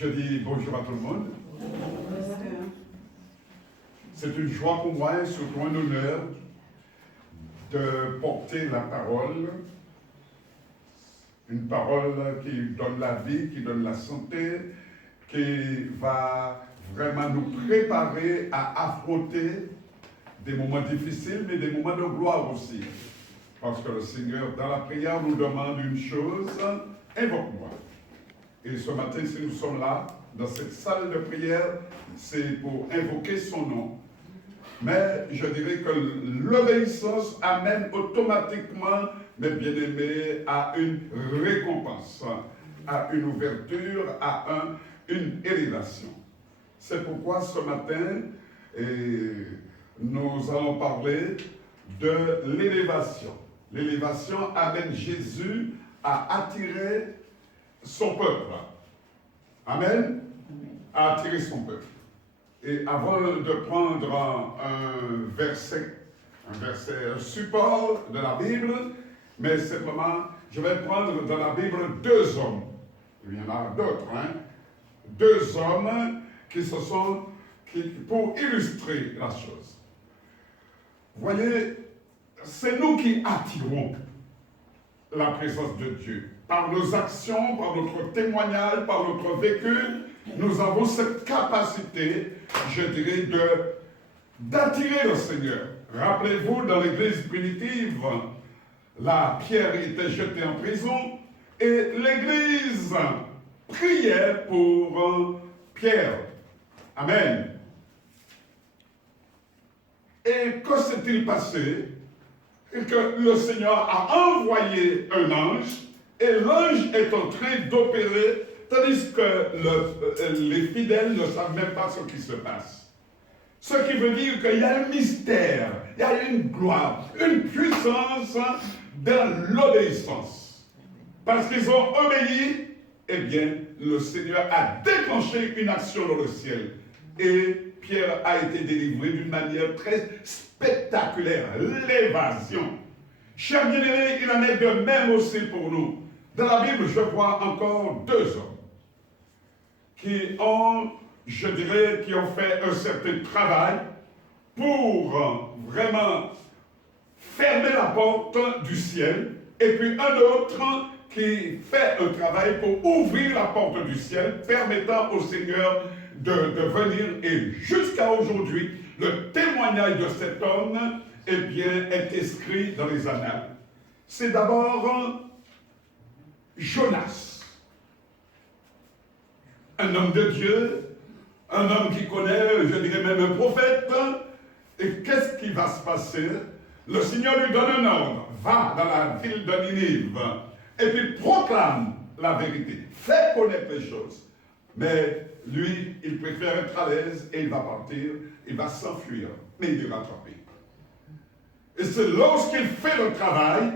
Je dis bonjour à tout le monde. C'est une joie pour moi et surtout un honneur de porter la parole. Une parole qui donne la vie, qui donne la santé, qui va vraiment nous préparer à affronter des moments difficiles, mais des moments de gloire aussi. Parce que le Seigneur, dans la prière, nous demande une chose, invoque-moi. Et ce matin, si nous sommes là, dans cette salle de prière, c'est pour invoquer son nom. Mais je dirais que l'obéissance amène automatiquement, mes bien-aimés, à une récompense, à une ouverture, à une élévation. C'est pourquoi ce matin, nous allons parler de l'élévation. L'élévation amène Jésus à attirer son peuple. Amen. À attirer son peuple. Et avant de prendre un verset, un support de la Bible, mais simplement, je vais prendre dans la Bible deux hommes. Il y en a d'autres, hein. Deux hommes qui pour illustrer la chose. Vous voyez, c'est nous qui attirons la présence de Dieu. Par nos actions, par notre témoignage, par notre vécu, nous avons cette capacité, je dirais, d'attirer le Seigneur. Rappelez-vous, dans l'église primitive, la pierre était jetée en prison et l'église priait pour Pierre. Amen. Et que s'est-il passé? Et que le Seigneur a envoyé un ange et l'ange est en train d'opérer tandis que les fidèles ne savent même pas ce qui se passe. Ce qui veut dire qu'il y a un mystère, il y a une gloire, une puissance dans l'obéissance. Parce qu'ils ont obéi, eh bien, le Seigneur a déclenché une action dans le ciel. Et Pierre a été délivré d'une manière très spectaculaire, l'évasion. Chers bien-aimés, il en est de même aussi pour nous. Dans la Bible, je vois encore deux hommes qui ont, je dirais, qui ont fait un certain travail pour vraiment fermer la porte du ciel, et puis un autre qui fait un travail pour ouvrir la porte du ciel, permettant au Seigneur de venir. Et jusqu'à aujourd'hui, le témoignage de cet homme, eh bien, est inscrit dans les annales. C'est d'abord Jonas, un homme de Dieu, un homme qui connaît, je dirais même un prophète. Et qu'est-ce qui va se passer? Le Seigneur lui donne un ordre, va dans la ville de Ninive, et puis proclame la vérité, fais connaître les choses. Mais lui, il préfère être à l'aise et il va partir, il va s'enfuir, mais il est rattrapé. Et c'est lorsqu'il fait le travail,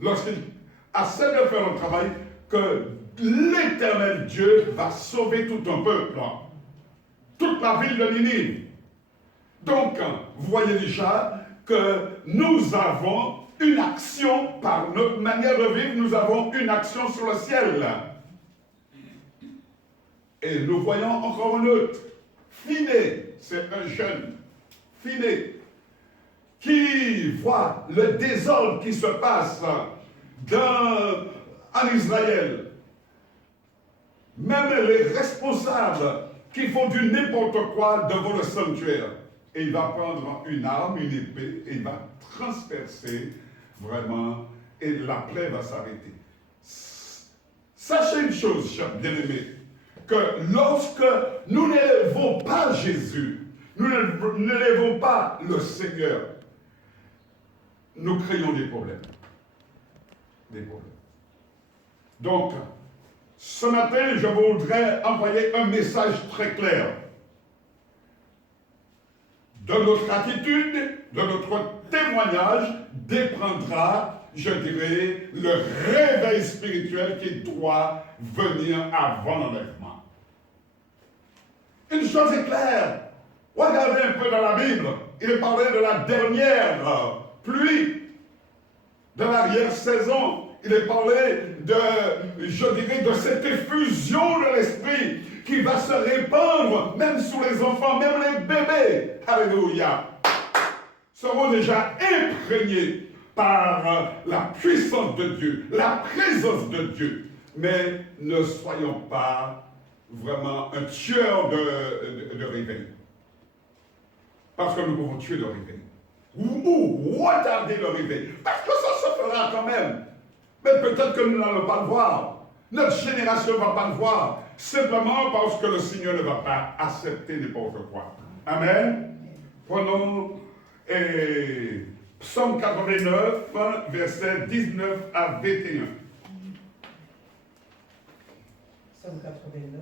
lorsqu'il essaie de faire le travail, que l'Éternel Dieu va sauver tout un peuple, toute la ville de Ninive. Donc, vous voyez déjà que nous avons une action, par notre manière de vivre, nous avons une action sur le ciel. Et nous voyons encore un autre, Phiné, c'est un jeune, Phiné, qui voit le désordre qui se passe en Israël. Même les responsables qui font du n'importe quoi devant le sanctuaire. Et il va prendre une arme, une épée, et il va transpercer vraiment, et la plaie va s'arrêter. Sachez une chose, chers bien-aimés, que lorsque nous n'élèvons pas Jésus, nous n'élèvons pas le Seigneur, nous créons des problèmes. Des problèmes. Donc, ce matin, je voudrais envoyer un message très clair. De notre attitude, de notre témoignage, dépendra, je dirais, le réveil spirituel qui doit venir avant l'enlèvement. Une chose est claire. Regardez un peu dans la Bible. Il est parlé de la dernière pluie, de l'arrière-saison. Il est parlé de, je dirais, de cette effusion de l'Esprit qui va se répandre même sur les enfants, même les bébés. Alléluia. Seront déjà imprégnés par la puissance de Dieu, la présence de Dieu. Mais ne soyons pas vraiment un tueur de réveil. Parce que nous pouvons tuer le réveil. Ou retarder le réveil. Parce que ça se fera quand même. Mais peut-être que nous n'allons pas le voir. Notre génération ne va pas le voir. Simplement parce que le Seigneur ne va pas accepter n'importe quoi. Amen. Prenons Psaume 89, versets 19 à 21. Psaume 89,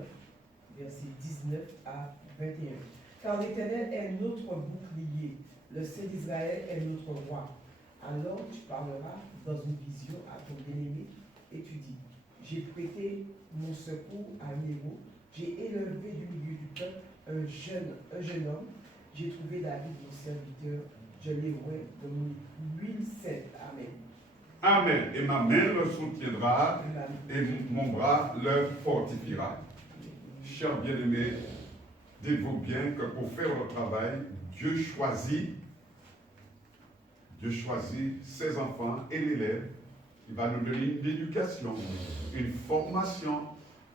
versets 19 à 21. Car l'Éternel est notre bouclier, le Saint d'Israël est notre roi. Alors tu parleras dans une vision à ton bien-aimé et tu dis, j'ai prêté mon secours à un héros, j'ai élevé du milieu du peuple un jeune homme, j'ai trouvé David mon serviteur, je l'ai oint de mon huile sainte. Amen. Amen. Et ma main le soutiendra et mon bras le fortifiera. Chers bien-aimés, dites-vous bien que pour faire le travail, Dieu choisit ses enfants et l'élève. Il va nous donner une éducation, une formation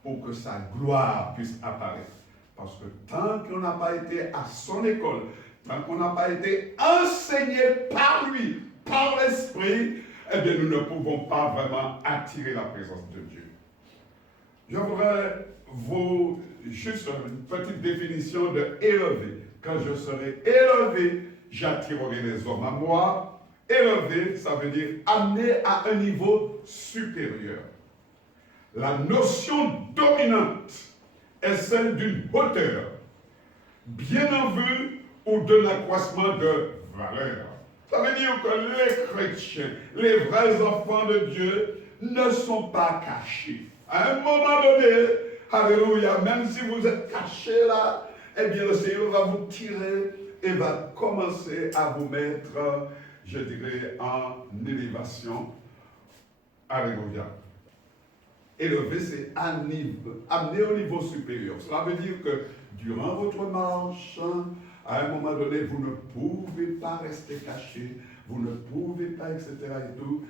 pour que sa gloire puisse apparaître. Parce que tant qu'on n'a pas été à son école, tant qu'on n'a pas été enseigné par lui, par l'Esprit, eh bien nous ne pouvons pas vraiment attirer la présence de Dieu. Je voudrais vous juste une petite définition de élever. Quand je serai élevé, j'attirerai les hommes à moi. Élevé, ça veut dire amener à un niveau supérieur. La notion dominante est celle d'une hauteur, bien en vue ou d'un accroissement de valeur. Ça veut dire que les chrétiens, les vrais enfants de Dieu, ne sont pas cachés. À un moment donné, alléluia, même si vous êtes cachés là, eh bien le Seigneur va vous tirer et va commencer à vous mettre, je dirais, en élévation. Alléluia. Élever, c'est amener au niveau supérieur. Cela veut dire que durant votre marche, à un moment donné, vous ne pouvez pas rester caché, vous ne pouvez pas, etc. et tout.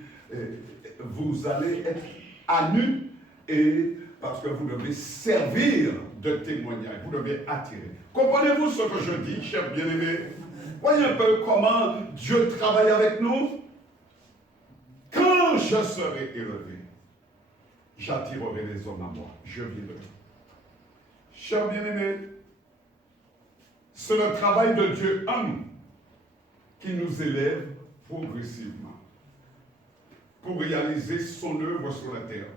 Vous allez être à nu, et parce que vous devez servir de témoignage, vous devez attirer. Comprenez-vous ce que je dis, chers bien-aimés? Voyez un peu comment Dieu travaille avec nous. Quand je serai élevé, j'attirerai les hommes à moi. Je viendrai. Chers bien-aimés, c'est le travail de Dieu en nous qui nous élève progressivement pour réaliser son œuvre sur la terre.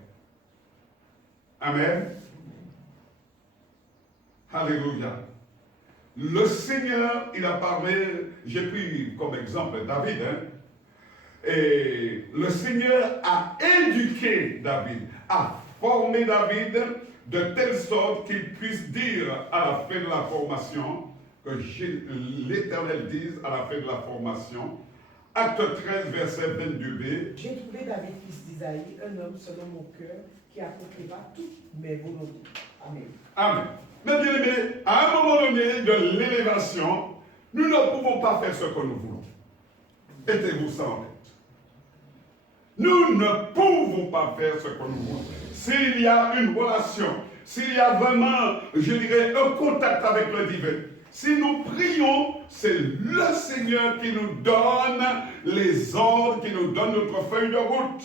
Amen. Alléluia. Le Seigneur, il a parlé, j'ai pris comme exemple David, et le Seigneur a éduqué David, a formé David de telle sorte qu'il puisse dire à la fin de la formation, que l'Éternel dise à la fin de la formation, Acte 13, verset 22b. J'ai trouvé David, fils d'Isaïe, un homme selon mon cœur, qui accomplira toutes mes volontés. Amen. Amen. Mais bien aimé, à un moment donné de l'élévation, nous ne pouvons pas faire ce que nous voulons. Mettez-vous ça en tête. Nous ne pouvons pas faire ce que nous voulons. S'il y a une relation, s'il y a vraiment, je dirais, un contact avec le divin, si nous prions, c'est le Seigneur qui nous donne les ordres, qui nous donne notre feuille de route.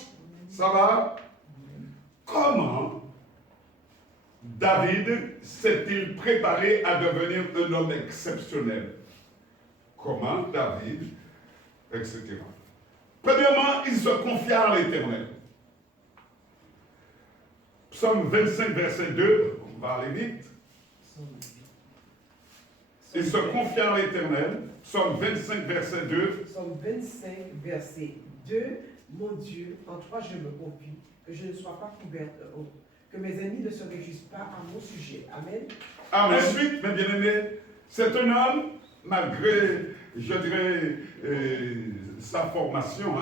Ça va? Comment David s'est-il préparé à devenir un homme exceptionnel? Comment David, etc. Premièrement, il se confia à l'Éternel. Psaume 25, verset 2, on va aller vite. Il se confia à l'Éternel. Psaume 25, verset 2. Psaume 25, verset 2. Mon Dieu, en toi je me confie, que je ne sois pas couvert de honte, que mes ennemis ne se réjouissent pas à mon sujet. Amen. Amen. Ensuite, mes bien-aimés, c'est un homme, malgré, je dirais, sa formation,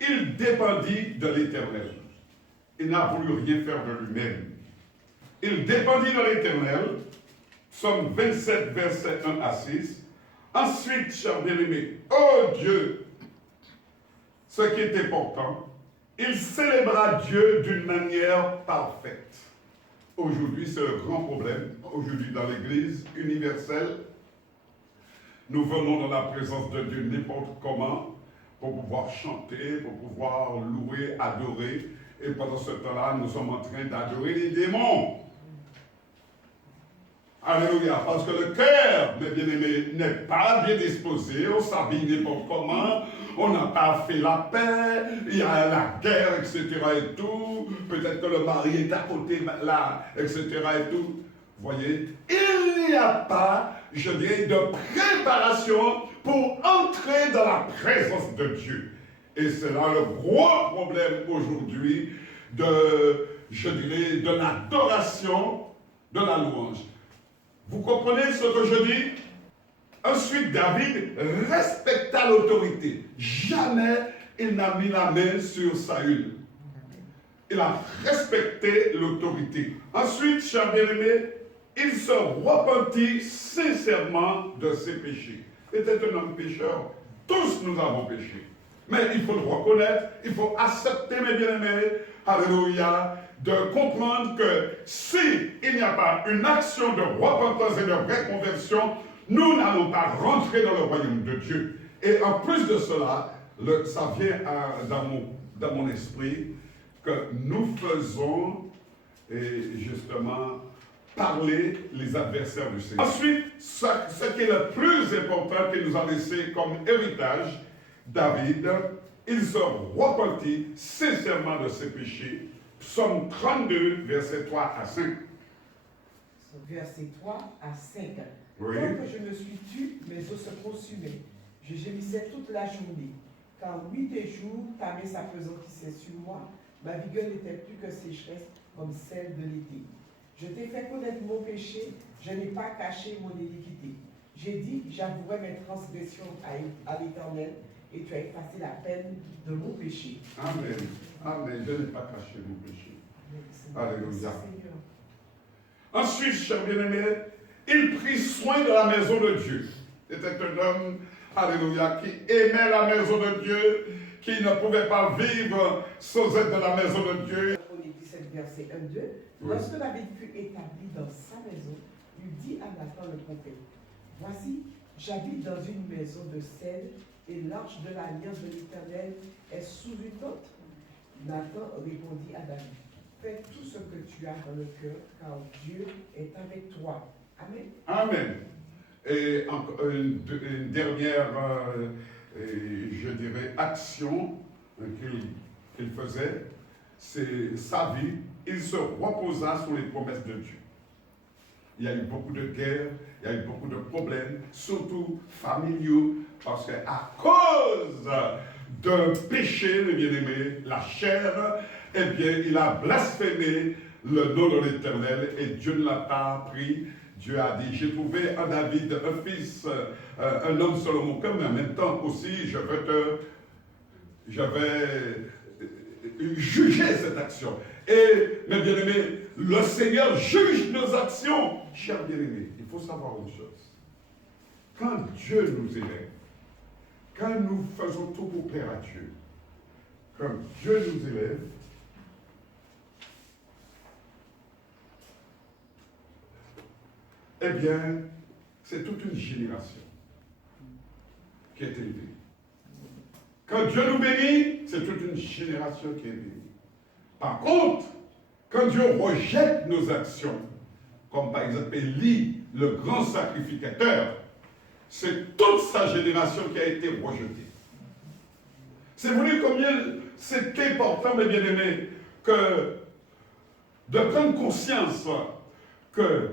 il dépendit de l'Éternel. Il n'a voulu rien faire de lui-même. il dépendit de l'Éternel. Psaume 27, versets 1 à 6. Ensuite, chers bien-aimés, oh Dieu, ce qui est important, il célébra Dieu d'une manière parfaite. Aujourd'hui, c'est le grand problème. Aujourd'hui, dans l'Église universelle, nous venons dans la présence de Dieu n'importe comment pour pouvoir chanter, pour pouvoir louer, adorer. Et pendant ce temps-là, nous sommes en train d'adorer les démons. Alléluia, parce que le cœur, mes bien-aimés, n'est pas bien disposé, on s'habille n'importe comment, on n'a pas fait la paix, il y a la guerre, etc. et tout, peut-être que le mari est à côté là, etc. et tout. Vous voyez, il n'y a pas, je dirais, de préparation pour entrer dans la présence de Dieu. Et c'est là le gros problème aujourd'hui de, je dirais, de l'adoration, de la louange. Vous comprenez ce que je dis? Ensuite, David respecta l'autorité. Jamais il n'a mis la main sur Saül. Il a respecté l'autorité. Ensuite, chers bien-aimés, il se repentit sincèrement de ses péchés. Il était un homme pécheur. Tous nous avons péché. Mais il faut le reconnaître, il faut accepter, mes bien-aimés, alléluia, de comprendre que s'il n'y a pas une action de repentance et de réconversion, nous n'allons pas rentrer dans le royaume de Dieu. Et en plus de cela, ça vient dans mon esprit que nous faisons justement parler les adversaires du Seigneur. Ensuite, ce qui est le plus important qu'il nous a laissé comme héritage, David, il se repentit sincèrement de ses péchés. Psaume 32, verset 3 à 5. Verset 3 à 5. Oui. Tant que je me suis tu, mes os se consumaient. Je gémissais toute la journée. Car nuit et jour, ta main s'appesantissait sur moi. Ma vigueur n'était plus que sécheresse comme celle de l'été. Je t'ai fait connaître mon péché. Je n'ai pas caché mon iniquité. J'ai dit, j'avouerai mes transgressions à l'Éternel. Et tu as effacé la peine de mon péché. Amen. Amen. Je n'ai pas caché mon péché. Alléluia. Ensuite, chers bien-aimés, il prit soin de la maison de Dieu. C'était un homme, alléluia, qui aimait la maison de Dieu, qui ne pouvait pas vivre sans être de la maison de Dieu. Chronique 17, verset 1-2. Oui. Lorsque David fut établi dans sa maison, il dit à Nathan le prophète, voici, j'habite dans une maison de cèdre, et l'arche de l'alliance de l'Éternel est sous une tente. Nathan répondit à David, fais tout ce que tu as dans le cœur, car Dieu est avec toi. Amen. Amen. Et une dernière, je dirais, action qu'il faisait, c'est sa vie. Il se reposa sur les promesses de Dieu. Il y a eu beaucoup de guerres, il y a eu beaucoup de problèmes, surtout familiaux, parce qu'à cause d'un péché, mes bien-aimés, la chair, eh bien, il a blasphémé le nom de l'Éternel et Dieu ne l'a pas pris. Dieu a dit, j'ai trouvé en David un fils, un homme selon mon cœur, mais en même temps aussi, je vais juger cette action. Et, mes bien-aimés, le Seigneur juge nos actions. Chers bien-aimés, il faut savoir une chose. Quand Dieu nous élève, quand nous faisons tout pour plaire à Dieu, quand Dieu nous élève, eh bien, c'est toute une génération qui est élevée. Quand Dieu nous bénit, c'est toute une génération qui est bénie. Par contre, quand Dieu rejette nos actions, comme par exemple Élie, le grand sacrificateur, c'est toute sa génération qui a été rejetée. C'est voulu combien c'est important, mes bien-aimés, que de prendre conscience que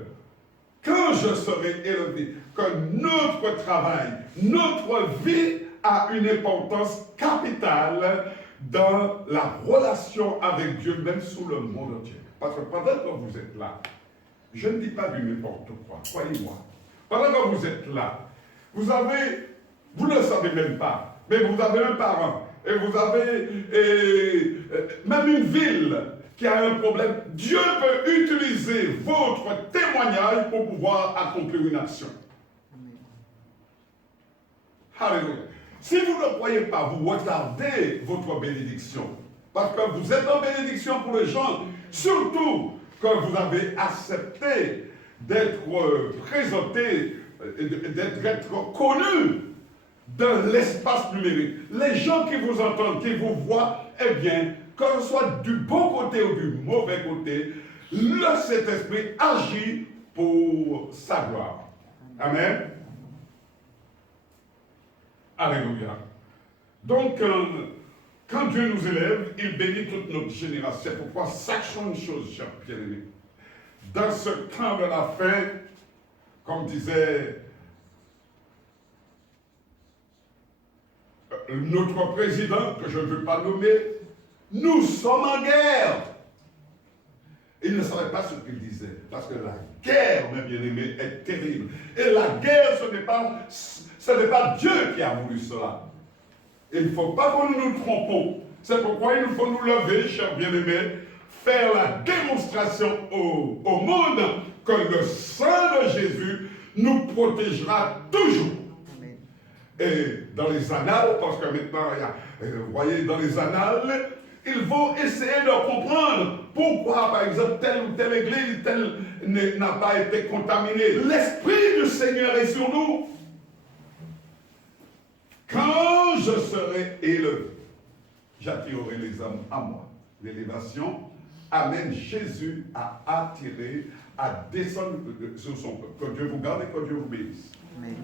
quand je serai élevé, que notre travail, notre vie a une importance capitale dans la relation avec Dieu, même sous le monde entier. Parce que pendant que vous êtes là, je ne dis pas du n'importe quoi, croyez-moi. Pendant que vous êtes là, vous ne le savez même pas, mais vous avez un parent, et vous avez même une ville qui a un problème, Dieu peut utiliser votre témoignage pour pouvoir accomplir une action. Alléluia. Si vous ne croyez pas, vous retardez votre bénédiction. Parce que vous êtes en bénédiction pour les gens, surtout que vous avez accepté d'être présenté, d'être connu dans l'espace numérique. Les gens qui vous entendent, qui vous voient, eh bien, que ce soit du bon côté ou du mauvais côté, le Saint-Esprit agit pour sa gloire. Amen. Alléluia. Donc, quand Dieu nous élève, il bénit toute notre génération. C'est pourquoi sachons une chose, chers bien-aimés. Dans ce temps de la fin, comme disait notre président, que je ne veux pas nommer, nous sommes en guerre. Il ne savait pas ce qu'il disait, parce que la guerre, mes bien-aimés, est terrible. Et la guerre, ce n'est pas Dieu qui a voulu cela. Il ne faut pas que nous nous trompons. C'est pourquoi il faut nous lever, chers bien-aimés, faire la démonstration au monde que le sang de Jésus nous protégera toujours. Amen. Et dans les annales, parce que maintenant, vous voyez, dans les annales, ils vont essayer de comprendre pourquoi, par exemple, telle ou telle église, telle n'a pas été contaminée. L'Esprit du Seigneur est sur nous. Quand je serai élevé, j'attirerai les hommes à moi. L'élévation amène Jésus à attirer, à descendre sur son peuple. Que Dieu vous garde et que Dieu vous bénisse. Amen.